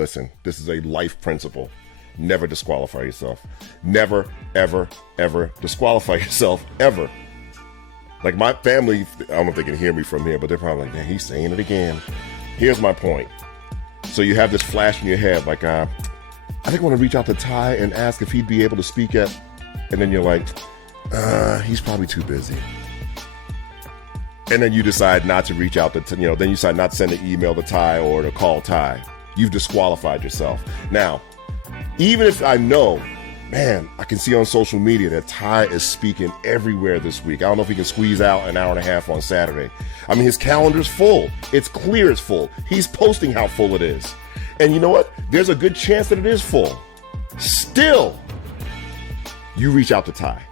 listen, this is a life principle. Never disqualify yourself. Never, ever, ever disqualify yourself, ever. Like my family, I don't know if they can hear me from here, but they're probably like, man, he's saying it again. Here's my point. So you have this flash in your head, like, I think I want to reach out to Ty and ask if he'd be able to speak at, and then you're like, he's probably too busy. And then you decide not to reach out to, then you decide not to send an email to Ty or to call Ty. You've disqualified yourself. Now, even if I know, man, I can see on social media that Ty is speaking everywhere this week. I don't know if he can squeeze out an hour and a half on Saturday. I mean, his calendar's full. It's clear it's full. He's posting how full it is. And you know what? There's a good chance that it is full. Still, you reach out to Ty.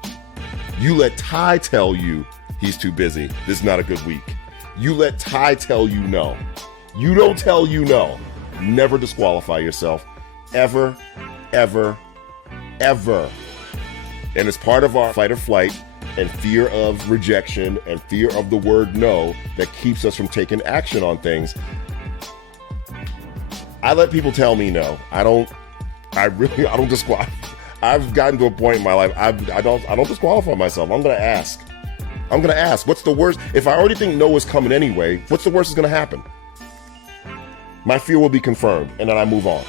You let Ty tell you he's too busy. This is not a good week. You let Ty tell you no. You don't tell you no. Never disqualify yourself. Ever, ever, ever. And it's part of our fight or flight and fear of rejection and fear of the word no that keeps us from taking action on things. I let people tell me no. I don't disqualify. I've gotten to a point in my life, I don't disqualify myself. I'm going to ask. What's the worst? If I already think no is coming anyway, what's the worst that's going to happen? My fear will be confirmed, and then I move on.